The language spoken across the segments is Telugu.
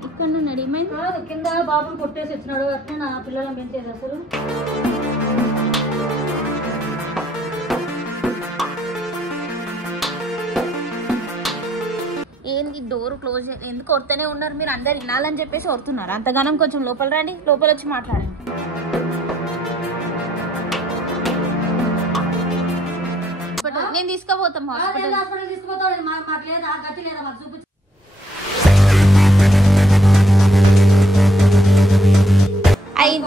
ఇక్కడ ఉన్నాడు ఏమైంది? కింద బాబుని కొట్టేసి వచ్చినాడు. అట్లా నా పిల్లలను పెంచేది అసలు. ఏంది డోర్ క్లోజ్ ఎందుకు కొడుతూనే ఉన్నారు? మీరు అందరు వినాలని చెప్పేసి కొడుతున్నారు. అంతగానం కొంచెం లోపల రండి, లోపల వచ్చి మాట్లాడండి. నేను తీసుకుపోతాం హాస్పిటల్.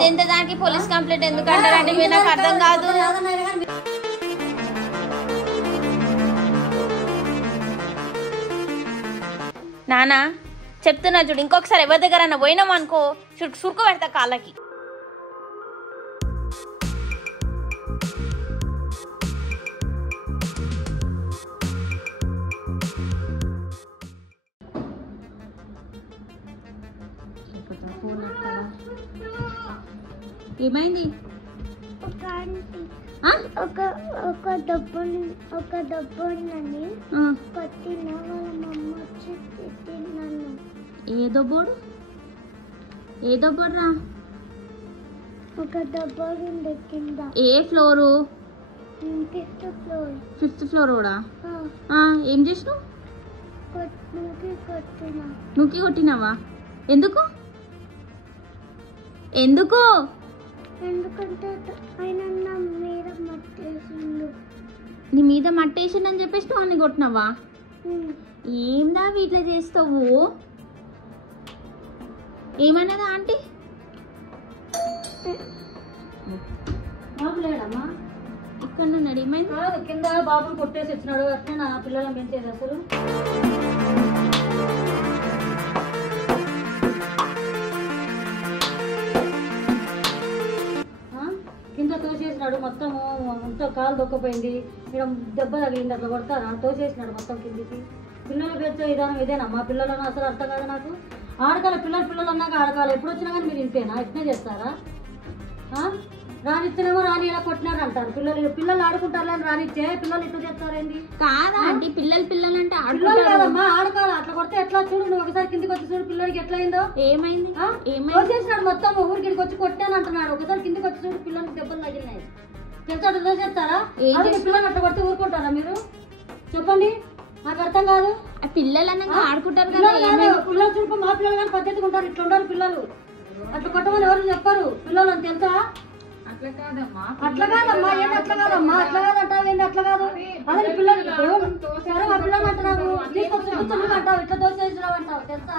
ఇంత దానికి పోలీస్ కంప్లైంట్ ఎందుకు అంటారండి? మీరు నాకు అర్థం కాదు. నానా చెప్తున్నా చూడు, ఇంకొకసారి ఎవరి దగ్గర పోయినాం అనుకో సురుకు పెడతా కాళ్ళకి. ఏమైంది? ఒక దెబ్బని కొట్టిన వాళ్ళ మమ్మ వచ్చి తిన్నాను. ఏ దెబ్బోడు? ఏ దెబ్బరా? ఒక దెబ్బ కింద. ఏ floor? 5th floor. 5th floor కూడా? ఏం చేసినావు? నూకి కొట్టినావా? ఎందుకు? ఎందుకు? ఎందుకంటే ఆయన నా మీద మట్టేసిండు. నీ మీద మట్టేసిండని చెప్పేసి నువ్వు అన్ని కొట్టినావా? ఏందా ఇట్లా చేస్తావు? ఏమన్నదా ఆంటీ? బాబు లేడమ్మా. ఇక్కడ ఉన్నాడు ఏమైంది? కింద బాబుని కొట్టేసి వచ్చినాడు. అట్లా నా పిల్లలను పెంచేది అసలు. కింద తోసేసినాడు మొత్తము. మొత్తం కాలు దొక్కపోయింది. ఇక్కడ దెబ్బ తగిలింది. అట్లా కొడతారా? తోసేసినాడు మొత్తం కిందికి. పిల్లలు పెంచే విధానం ఇదేనా? మా పిల్లలను అసలు అర్థం కాదు నాకు. ఆడకాలి పిల్లలు అన్నాక ఆడకాలి. ఎప్పుడు వచ్చినా కానీ మీరు ఇంతేనా? ఇట్నే చేస్తారా? రానిచ్చేనేమో రాని ఇలా కొట్టినారు అంటారు. పిల్లలు ఆడుకుంటారు అని రానిచ్చే పిల్లలు ఇట్లా చేస్తారేంటి? కాదా అంటే పిల్లలు అంటే పిల్లలు కాదమ్మా, ఆడుకోవాలి. అట్లా కొడితే ఎట్లా? చూడు నువ్వు ఒకసారి కిందికి వచ్చి చూడు పిల్లలకి ఎట్లా అయిందో. ఏమైంది? చేసినాడు మొత్తం. ఊరికి వచ్చి కొట్టాను అంటున్నాడు. ఒకసారి కిందికి వచ్చి చూడు పిల్లలకి దెబ్బలు తగిలినాయి. తెలుసా? అట్లా చేస్తారా? పిల్లలు అట్లా కొడితే ఊరుకుంటారా మీరు? చెప్పండి, నాకు అర్థం కాదు. పిల్లలు అన్నాక ఆడుకుంటారు కదా. పిల్లలు చూడు, మా పిల్లలు కానీ పద్ధతిగా ఉంటారు. ఇట్లా ఉండాలి పిల్లలు. అట్లా కొట్టమని ఎవరు చెప్పారు? పిల్లలు అని తెలుసా? అట్లా కాదమ్మా. ఏంటి అట్లా కాదమ్మా? అట్లా కాదంటావు ఏంటి? అట్లా కాదు. అదే పిల్లలు సరే మా పిల్లలు అంటున్నావు. తీసుకొచ్చి కూర్చొని అంటావు. ఇట్లా దోశ వేసినావు అంటావు. తెలుసా?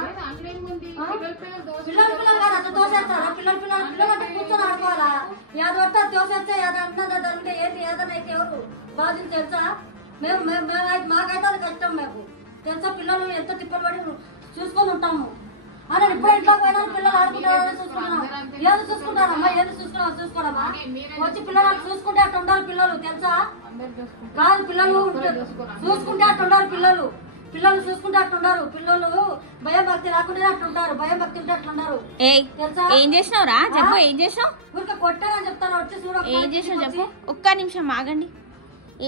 పిల్లలు కాదు అట్లా దోశ వేస్తారా? పిల్లలు అంటే కూర్చొని ఆడుకోవాలా? ఏదో పడితే దోశ వేస్తే ఏదో అంటున్నా దానికే ఏంటి ఏదైనా అయితే ఎవరు బాధ్యత తెలుసా? మాకైతే అది కష్టం. మేము తెలుసా? పిల్లలు ఎంత తిప్పలు పడి చూసుకొని ఉంటాము. అదే ఇప్పుడు ఇంట్లో పోయినా పిల్లలు ఆడుకుంటారని చూసుకుంటున్నాం. ఏది చూసుకుంటారమ్మా? ఏది చూసుకోవడమా? వచ్చి పిల్లలు చూసుకుంటే అట్లా ఉండాలి పిల్లలు. తెలుసా? కాదు, పిల్లలు చూసుకుంటే అట్లా ఉండాలి పిల్లలు. చూసుకుంటే అట్లుండారు పిల్లలు. భయం భక్తి రాకుండా అట్లుంటారు. భయం భక్తి ఉంటే అట్లుండారు. తెలుసా? ఏం చేసినావు రా? చెప్పు, ఏం చేసినావు? ఊరికే కొట్టానని చెప్తాను. వచ్చి చూడ ఏం చేసినావు చెప్పు. ఒక్క నిమిషం ఆగండి.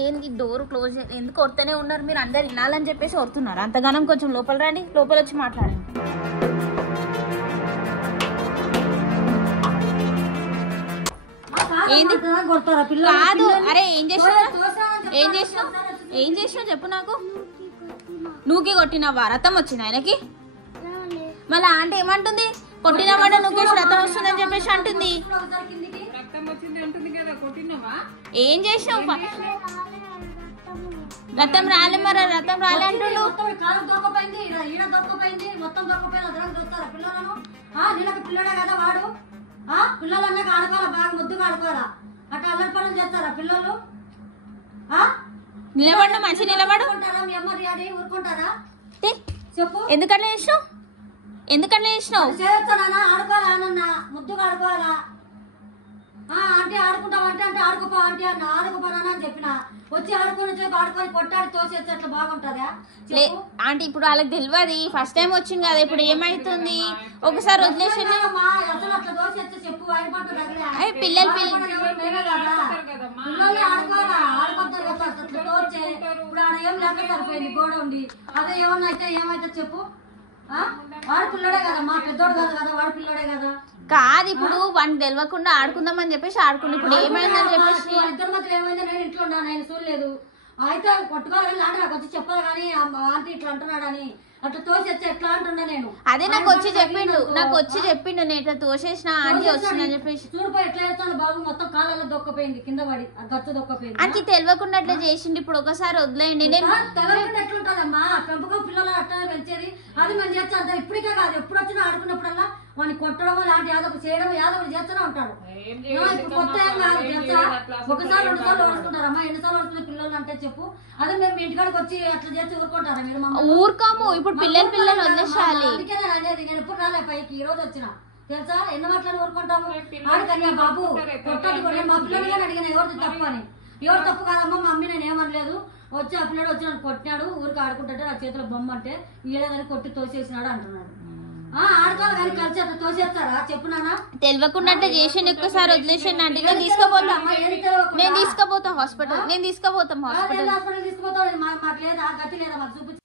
ఏంది డోర్ క్లోజ్ ఎందుకు కొడుతూనే ఉన్నారు? మీరు అందరు వినాలని చెప్పేసి కొడుతున్నారు. అంతగానం కొంచెం లోపల రండి, లోపల వచ్చి మాట్లాడండి. ఏంది కాదు? అరే ఏం చేసినావు చెప్పు నాకు. నువ్వుకి కొట్టినావా? రథం వచ్చింది ఆయనకి? మళ్ళీ ఆంటీ ఏమంటుంది? కొట్టినామంటే నువ్వుకేసి రథం వస్తుందని చెప్పేసి అంటుంది. ఏం చేసినావు? రథం రాలే. మరి రథం రాలే అంటుండు. పిల్లడే కదా వాడు. పిల్లలు అన్నాక ఆడుకోవాలా? బాగా ముద్దుగా ఆడుకోవాలా? అట్లా అల్లరి పనులు చేస్తారా పిల్లలు? నిలబడు, మంచి నిలబడు. మీ అమ్మ డాడీ ఊరుకుంటారా? చెప్పు, ఎందుకట్లా చేసినావు? చేస్తానా? ఆడుకోవాలా? అన్న ముద్దుగా ఆడుకోవాలా? అంటే ఆడుకుంటావు అంటే ఆడుకోపో అంటే అన్న ఆడుకోపోనా అని చెప్పిన. వచ్చి ఆడుకొని కొట్టాడి తోసేస్తే అట్లా బాగుంటుందా? ఆంటీ ఇప్పుడు వాళ్ళకి తెలియదు. ఫస్ట్ టైం వచ్చింది కదా. ఇప్పుడు ఏమైతుంది? ఒకసారి వదిలేసి అసలు అట్లా దోసేస్తే చెప్పు. పిల్లలు ఆడుకోవాలా? ఆడుకుంటారు కదా. అట్లా తోచే ఇప్పుడు ఆడ ఏం లేక సరిపోయింది గోడ ఉండి. అదే ఏమన్నా అయితే ఏమైతే చెప్పు. వాడు పిల్లడే కదా, మా పెద్దోడు కాదు కదా, వాడు పిల్లడే కదా. కాదు ఇప్పుడు వాడిని తెలియకుండా ఆడుకుందామని చెప్పేసి ఆడుకుని ఇప్పుడు ఏమైందని చెప్పేసి ఇద్దరు మధ్య ఏమైందో నేను ఇంట్లో ఉన్నాను, నేను చూడలేదు. అయితే కొట్టుకోవాలని అంటే నాకు వచ్చి చెప్పాలి కానీ ఆంటీ ఇట్లా అంటున్నాడని అట్లా తోసేస్తే ఎట్లా అంటున్నా నేను. అదే నాకు వచ్చి చెప్పిండు నేను ఇట్లా తోసేసిన ఆంటీ వచ్చిందని చెప్పేసి. చూడిపోయి ఎట్లా చేస్తాను బాబు, మొత్తం కాళ్ళలో దొక్కపోయింది, కింద పడి గచ్చు దొక్కపోయింది. అంటే తెలియకుండా అట్లా చేసిండు. ఇప్పుడు ఒకసారి వదిలేయండి. నేను తెలవకుండా ఎట్లుంటారమ్మా, పెంపకం పిల్లలు అట్లా పెంచేది అది మేము చేస్తాం. ఇప్పటికే కాదు, ఎప్పుడు వచ్చినా ఆడుకున్నప్పుడల్లా వాడిని కొట్టడం లాంటి యాదవ చేయడం యాదవ చేస్తూనే ఉంటాడు. ఇప్పుడు కొత్త ఏం కాదు తెలుసా, ఒకసారి 2 సార్లు వడుకుంటారమ్మా. ఎన్నిసార్లు వడుకునే పిల్లలు అంటే చెప్పు. అదే మేము మీ ఇంటికాడికి వచ్చి అట్లా చేసి ఊరుకుంటారా మీరు? ఊరుకోము. ఇప్పుడు పిల్లలు వదిలేసాలి. అందుకే నేను అనేది, నేను ఎప్పుడు రాలే పైకి, ఈ రోజు వచ్చిన తెలుసా. ఎన్ని మాటలు ఊరుకుంటాము ఆడికన్నా బాబు కొట్టది కూడా. మా పిల్లలుగా అడిగిన ఎవరిది తప్పు అని. ఎవరు తప్పు కాదమ్మా, మా మమ్మీ నేను ఏమనలేదు. వచ్చి ఆ పిల్లడు వచ్చి నన్ను కొట్టినాడు, ఊరికి ఆడుకుంటుంటే నా చేతిలో బొమ్మ అంటే ఇయ్యలేదని కొట్టి తోసేసినాడు అంటున్నాడు. ఆడుకోవాలి కానీ కలిసి అట్లా తోసేస్తారా చెప్పు నాన్న. తెలియకుండా అంటే చేసి ఎక్కువసారి వదిలేసాను అంటే నేను తీసుకుపోతా హాస్పిటల్. నేను తీసుకుపోతాం హాస్పిటల్. హాస్పిటల్ తీసుకుపోతావు. మాకు లేదా గతి లేదా, మాకు చూపించి.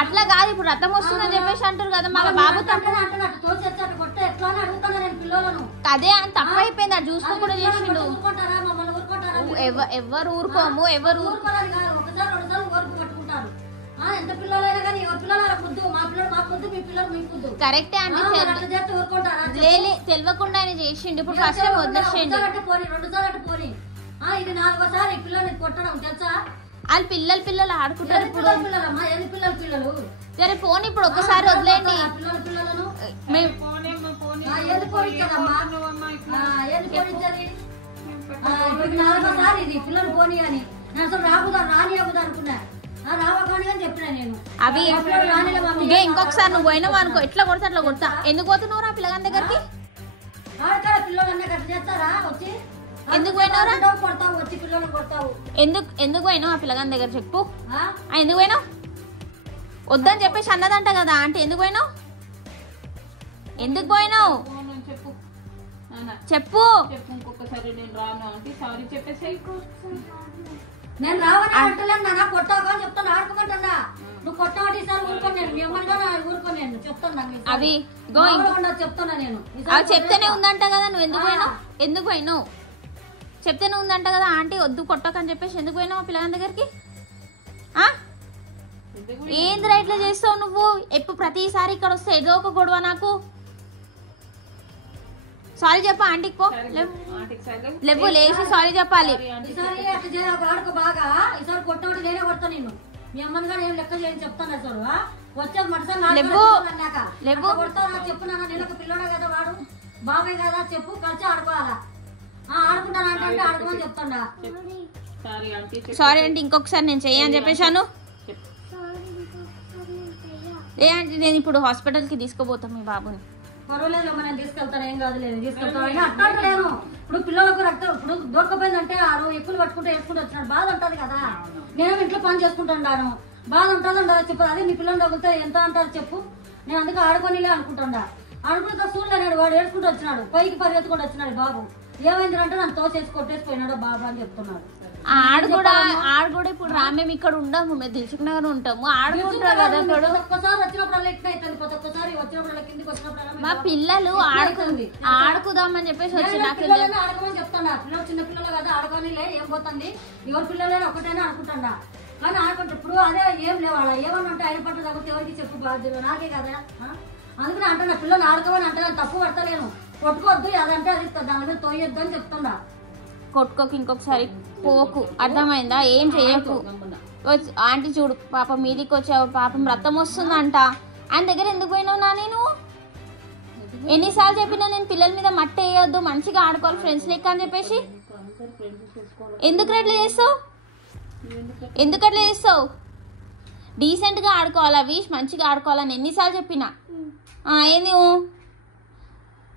అట్లా కాదు, ఇప్పుడు రథం వస్తుందని చెప్పేసి అంటారు కదా. మా బాబు అదే తప్పు అయిపోయింది. అది చూసుకోకుండా చేసిండు. ఎవరు ఊరుకోము, ఎవరు కరెక్టే అండి. తెలియకుండా ఆయన చేసిండు. ఇప్పుడు ఫస్ట్ టైం వదిలేసిండు. ఇది 4వ పిల్లల్ని కొట్టడం తెలుసా. వాళ్ళు పిల్లలు ఆడుకుంటారు. ఇప్పుడు సరే ఫోన్ ఇప్పుడు ఒక్కసారి వదిలేండి. పిల్లలు పోనీ అని నేను అసలు రాని అవ్వదు అనుకున్నా. అవి ఇంకొకసారి నువ్వు పోయినావు అనుకో, ఎట్లా కొడతా అట్లా కొడతా. ఎందుకు పోతున్నావు రా పిల్లగాని దగ్గరికి? ఎందుకు పోయినావు? ఎందుకు పోయినావు ఆ పిల్లగాని దగ్గర చెప్పు. ఎందుకు పోయినావు? వద్దని చెప్పేసి అన్నదంట కదా ఆంటీ. ఎందుకు పోయినావు? ఎందుకు పోయినావు చెప్పు. ఇంకొకసారి నేను రాను అంటే సారీ చెప్పేసి. నేను రావని అంటలేను నాన్న, కొట్టావు అని చెప్తాను. ఆడుకోమంటున్నా నువ్వు కొట్టావు. ఈసారి ఊరుకోలేను, మిమ్మల్ని ఊరుకోలేను చెప్తాను. అవి చెప్తున్నా నేను. అవి చెప్తేనే ఉందంట కదా. నువ్వు ఎందుకు పోయినావు చెప్తేనే ఉందంట కదా ఆంటీ. వద్దు కొట్టకని చెప్పేసి ఎందుకు పోయినావు పిల్లగాని దగ్గరికి? ఏందిరా ఇట్లా చేస్తావు నువ్వు? ఎప్పుడు ప్రతిసారి ఇక్కడ వస్తే ఏదో ఒక గొడవ నాకు. సారీ చెప్ప ఆంటీకి. పో లేవు లేచి సారీ చెప్పాలి. ఈసారి అట్లా ఆడుకో బాగా. ఈసారి కొట్టినట్టు నేనే కొడతా నేను. మీ అమ్మని కూడా ఏం లెక్క చేయని చెప్తాను అసలు. వచ్చే మనుషులు కొడతాను చెప్పు నాన్న. నేను ఒక పిల్లడే కదా, వాడు బాబాయ్ కదా, చెప్పు కలిసి ఆడుకోవాలా. ఆడుకుంటాను అంటే ఆడుకోమని చెప్తాడా. సారీ అంటే ఇంకొకసారి నేను చెయ్యని చెప్పేశాను. ఏ అంటే నేను ఇప్పుడు హాస్పిటల్కి తీసుకుపోతాను మీ బాబుని. పర్వాలేదు మనం తీసుకెళ్తాను, ఏం కాదు లేదు తీసుకెళ్తాను. అట్టాడలేను. ఇప్పుడు పిల్లలకు రక్తం ఇప్పుడు దొరకపోయిందంటే ఎక్కులు పట్టుకుంటూ వేసుకుంటూ వచ్చినాడు, బాధ ఉంటుంది కదా. నేను ఇంట్లో పని చేసుకుంటాను, బాధ ఉంటుంది ఉండదు చెప్పు. అదే మీ పిల్లలు తగిలితే ఎంత అంటారు చెప్పు. నేను అందుకే ఆడుకోనిలే అనుకుంటుండా. అనుకుంటే చూడలేనాడు, వాడు ఏడుకుంటూ వచ్చినాడు, పైకి పరిగెత్తుకుంటూ వచ్చినాడు. బాబు ఏమైందంటే నన్ను తోసేసి కొట్టేసిపోయినాడు బాబు అని చెప్తున్నాడు. ఆడు కూడా ఇప్పుడు మేము ఇక్కడ ఉండము, మేము దిల్సుకునగర్ ఉంటాము. ఆడుకుంటారు కదా ఒక్కసారి వచ్చినప్పుడు ఎట్లా అవుతుంది, ప్రతి ఒక్కసారి వచ్చినప్పుడు కిందికి వచ్చినప్పుడు మా పిల్లలు ఆడుకుందామని చెప్పేసి వచ్చి ఆడుకోమని చెప్తాడా. పిల్లలు చిన్న పిల్లలు కదా, ఆడుకొని ఏం పోతుంది. ఎవరి పిల్లలైనా ఒకటైనా అనుకుంటాడా. కానీ ఆడుకుంటే ఇప్పుడు అదే ఏం లేవాళ్ళ ఏమన్నా ఉంటే ఆయన పట్ల తగ్గితే ఎవరికి చెప్పు బాధ్యత నాకే కదా. అందుకని అంటున్నా పిల్లలు ఆడుకోమని అంటే తప్పు పడతలేను. కొట్టుకోవద్దు అదంటే అది దాని మీద తోయొద్దు అని చెప్తుండా. కొట్టుకోకు ఇంకొకసారి పోకు, అర్థమైందా? ఏం చెయ్యకు. ఆంటీ చూడు పాపం మీదికి వచ్చావు, పాపం రక్తం వస్తుందంట. ఆయన దగ్గర ఎందుకు పోయినావు నా? నేను ఎన్నిసార్లు చెప్పినా నేను పిల్లల మీద మట్టి వేయొద్దు, మంచిగా ఆడుకోవాలి ఫ్రెండ్స్ లెక్క అని చెప్పేసి. ఎందుకు అట్లా చేస్తావు? ఎందుకట్లా చేస్తావు? డీసెంట్గా ఆడుకోవాలా, వీష్ మంచిగా ఆడుకోవాలని ఎన్నిసార్లు చెప్పినా. ఏంది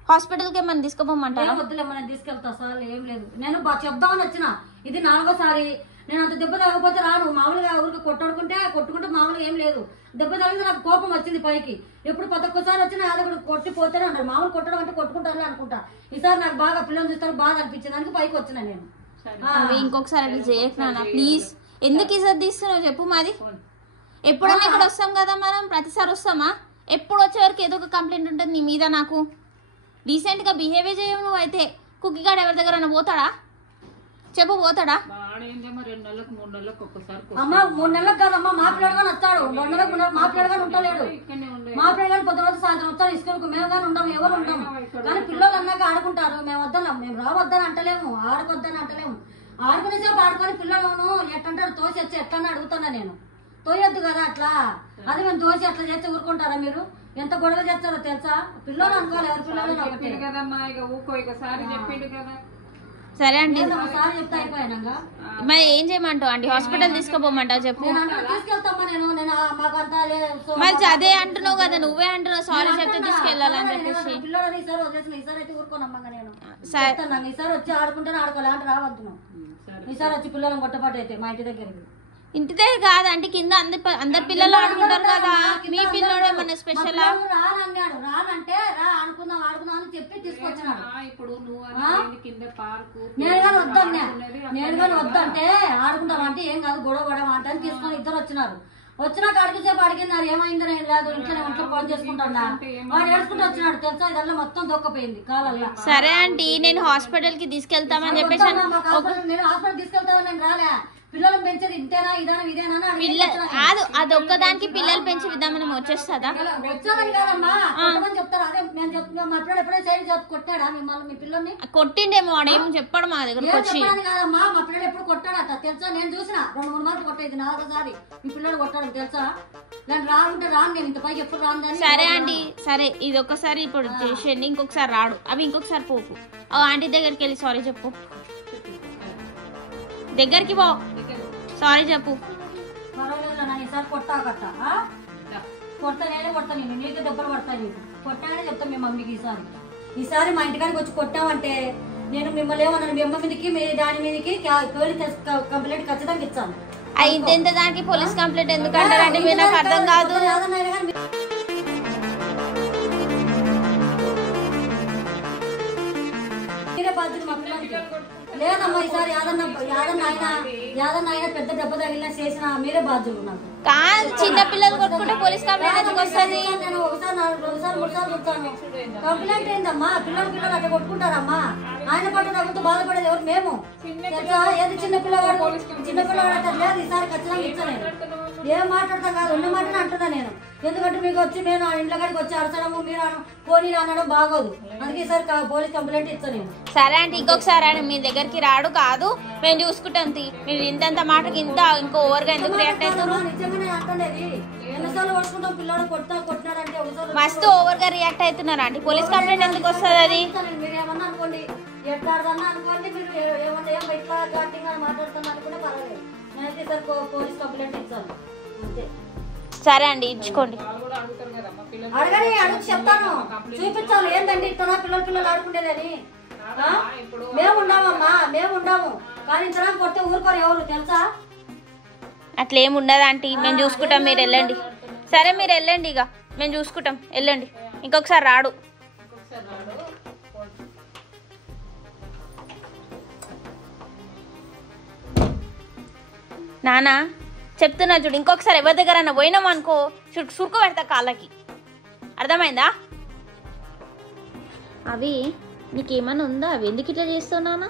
హాస్పిటల్కి ఏమన్నా తీసుకుపోమంటారా? వద్దులే మనం తీసుకెళ్తా సార్, ఏం లేదు. నేను చెప్దామని వచ్చిన, ఇది 4వసారి. నేను అంత దెబ్బ తగ్గకపోతే రాను. మామూలుగా ఊరికి కొట్టుకుంటే మామూలుగా ఏం లేదు. దెబ్బ తగిలింది నాకు కోపం వచ్చింది పైకి. ఎప్పుడు 11 వచ్చినా యాదవ్ కొట్టిపోతేనే అన్నారు. మామూలు కొట్టడం అంటే కొట్టుకుంటారు అనుకుంటా. ఈసారి నాకు బాగా పిల్లలు చూస్తారు బాగా అనిపించింది, అందుకే పైకి వచ్చిన నేను. ఇంకొకసారి అట్లా చేయకు నాన్న ప్లీజ్. ఎందుకు ఇజ్జత్ తీస్తున్నావు చెప్పు మాది. ఎప్పుడైనా ఇక్కడ వస్తాం కదా మనం, ప్రతిసారి వస్తామా? ఎప్పుడు వచ్చే వరకు ఏదో ఒక కంప్లైంట్ ఉంటుంది నీ మీద. నాకు డీసెంట్గా బిహేవియర్ చేయవు నువ్వు. అయితే కుక్కీ గాడు ఎవరి దగ్గర పోతాడా చెప్పు? పోతాడా? అమ్మ 3 నెలలకు కాదమ్మా, మా పిల్లడుగా వస్తాడు. 2 నెలలకు మా పిల్లడుగా ఉండలేడు. మా పిల్లలు పొద్దున సాయంత్రం వస్తాడు స్కూల్కు. మేము కానీ ఉండము, ఎవరు ఉండము. కానీ పిల్లలు అన్నాక ఆడుకుంటారు. మేము వద్దన్నాం, మేము రావద్దని అంటలేము, ఆడుకొద్దని అంటలేము. ఆడుకునేసేపు ఆడుకొని పిల్లలను ఎట్టంటారు తోసి వచ్చి ఎట్లా అడుగుతున్నా నేను. తోయొద్దు కదా అట్లా. అది మేము తోసి అట్లా చేస్తే ఊరుకుంటారా మీరు? ఎంత గొడవ చేస్తారో తెలుసా? పిల్లలు అనుకోవాలి, ఎవరి పిల్లలు కదమ్మా. ఇక ఊకో, ఇక సారి చెప్పిండు కదా. సరే అండి, ఒకసారి చెప్తే అయిపోయాక మరి ఏం చేయమంటావు ఆంటీ? హాస్పిటల్ తీసుకుపోమంటావు చెప్పు. తీసుకెళ్తామా నేను? మాకంతా మరి అదే అంటున్నావు కదా, నువ్వే అంటున్నావు సారీ చెప్తే తీసుకెళ్ళాలని చెప్పేసి. పిల్లలని ఈసారి వదిలేసిన, ఈసారి అయితే ఊరుకోనమ్మా నేను. చెప్తాను, ఈసారి వచ్చి ఆడుకుంటేనే ఆడుకోలే అంటే రావద్దు నువ్వు. ఈసారి వచ్చి పిల్లలను కొట్టపాటు అయితే మా ఇంటి దగ్గరికి. ఇంటి దగ్గర కాదు అంటే కింద అందరు పిల్లలు ఆడుకుంటారు కదా, మీ పిల్లడు ఏమన్నా స్పెషల్? రానన్నాడు, రానంటే రా ఆడుకుందాం ఆడుకుందాం అని చెప్పి తీసుకొచ్చినాడు. ఇప్పుడు నువ్వు కింద పార్కు నేను కానీ వద్దన్నా, నేను కానీ వద్దంటే ఆడుకుంటాం అంటే ఏం కాదు, గొడవ పడమా అంటే అని తీసుకొని ఇద్దరు వచ్చినారు. వచ్చినాక అడిగిసేపు అడిగినారు ఏమైందో ఏం లేదు, ఇంట్లో పని చేసుకుంటాడా వాడు ఏడుచుకుంటూ వచ్చినాడు తెలుసా. ఇదల్లా మొత్తం దొక్కపోయింది కాలల్లా. సరే ఆంటీ, నేను హాస్పిటల్ కి తీసుకెళ్తామని చెప్పేసి. నేను హాస్పిటల్ తీసుకెళ్తామని నేను రాలే. పిల్లలను పెంచేది ఇంతేనా ఇదేనా కాదు, అది ఒక్కదానికి పిల్లలు పెంచి విధానం మనం వచ్చేస్తుందా? వచ్చానని కాదమ్మా, కొట్టమని చెప్తారు. అదే నేను చెప్తున్నా, మా పిల్లలు ఎప్పుడైనా సైడ్ కొట్టాడా మిమ్మల్ని మీ పిల్లల్ని? కొట్టిండేమో వాడు, ఏమో చెప్పాడు మా దగ్గర వచ్చి. కాదమ్మా, మా పిల్లలు ఎప్పుడు కొట్టాడట తెలుసా? నేను చూసిన 2-3 మార్కులు కొట్టేది 4సారి మీ పిల్లలు కొట్టాడు తెలుసా. నేను రానుంటే రాను, నేను ఇంత పైకి ఎప్పుడు రాను. సరే ఆంటీ, సరే ఇది ఒక్కసారి ఇప్పుడు చేసేయండి, ఇంకొకసారి రాడు. అవి ఇంకొకసారి పోకు. ఆంటీ దగ్గరికి వెళ్ళి సారీ చెప్పు, దగ్గరికి పో, సారీ చెప్పు. ఈసారి కొట్టా కట్ట కొడతా, నేనే కొడతా, నేను నీకు దెబ్బలు పడతాయి. నీకు కొట్టానే చెప్తా మీ మమ్మీకి. ఈసారి మా ఇంటికాడికి వచ్చి కొట్టామంటే నేను మిమ్మల్ని ఏమన్నాను, మీ అమ్మ మీదకి మీ డాడీ మీదకి పోలీస్ కంప్లైంట్ ఖచ్చితంగా ఇచ్చాను. ఇంత దానికి పోలీస్ కంప్లైంట్ ఎందుకంటారంటే మీరు నాకు అర్థం కాదు. మీరే బాధ్యత మా పిల్లలకి. లేదమ్మా, ఈసారి యాదన్న ఆయన పెద్ద దెబ్బ తగిలినా చేసిన మీరే బాధ్యులు నాకు. కాదు, చిన్న పిల్లలు కొట్టుకుంటే పోలీస్ కంప్లైంట్ ఎందుకు వస్తుంది? నేను ఒకసారి 2-3 సార్లు చూస్తాను. కంప్లైంట్ ఏందమ్మా? పిల్లలు అట్లా కొట్టుకుంటారమ్మా. ఆయన పట్ల తగ్గుతూ బాధపడేది ఎవరు? మేము. ఏది చిన్నపిల్లవాడు అట్లా లేదు. ఈసారి ఖచ్చితంగా ఇచ్చలేదు. ఏం మాట్లాడతాం కాదు, ఉన్న మాటనే అంటున్నా నేను. ఎందుకంటే మీకు వచ్చి నేను ఇంట్లో కాడికి వచ్చి అరచడము, మీరు పోనీ అనడం బాగోదు. అందుకే ఈసారి పోలీస్ కంప్లైంట్ ఇస్తాను నేను. సరే అంటే ఇంకొకసారి ఆయన మీ దగ్గరికి రాడు. కాదు మేము చూసుకుంటాం. మీరు ఇంత మాటకి ఇంకో ఓవర్గా ఎందుకు రియాక్ట్ అవుతారు? నిజంగానే అంటనేది. ఎన్నిసార్లు కొట్టుకుంటాం పిల్లడు కొట్టినాడంటే ఒకసారి మస్తు ఓవర్ గా రియాక్ట్ అవుతున్నారు ఆంటీ. పోలీస్ కంప్లైంట్ ఎందుకు వస్తుంది? అది మీరు ఏమన్నా అనుకోండి, ఎట్లాడదన్నా అనుకోండి, మీరు ఏమన్నా ఏం ఇట్లా గట్టిగా మాట్లాడుతున్నా అనుకున్నా పర్వాలేదు. నేనైతే సార్ పోలీస్ కంప్లైంట్ ఇచ్చాను అంతే. సరే అండి, ఇచ్చుకోండి. అడుగు చెప్తాను, చూపించాను. ఏంటండి ఇట్లా పిల్లలు ఆడుకుంటేదని. మేము ఉన్నామమ్మా, మేము ఉన్నాము. కానీ ఇంత కొడితే ఊరుకోరు ఎవరు తెలుసా? అట్లా ఏమి ఉండదు ఆంటీ, మేము చూసుకుంటాం. మీరు వెళ్ళండి. సరే మీరు వెళ్ళండి, ఇక మేము చూసుకుంటాం. వెళ్ళండి, ఇంకొకసారి రాడు. నానా చెప్తున్నా చూడు, ఇంకొకసారి ఎవరి దగ్గర పోయినాం అనుకో సురుకు పెడతా కాళ్ళకి. అర్థమైందా? అవి నీకేమన్నా ఉందా? అవి ఎందుకు ఇట్లా చేస్తావు నాన్న?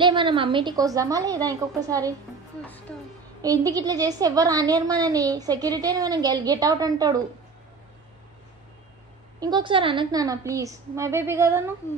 లేమన్నా మమ్మీటికి వద్దామా లేదా ఇంకొకసారి? ఎందుకు ఇట్లా చేస్తే ఎవరు రానియరు మనని. సెక్యూరిటీ మనం గెట్ అవుట్ అంటాడు. ఇంకొకసారి అనకు నాన్న ప్లీజ్, మై బేబీ కదా నువ్వు.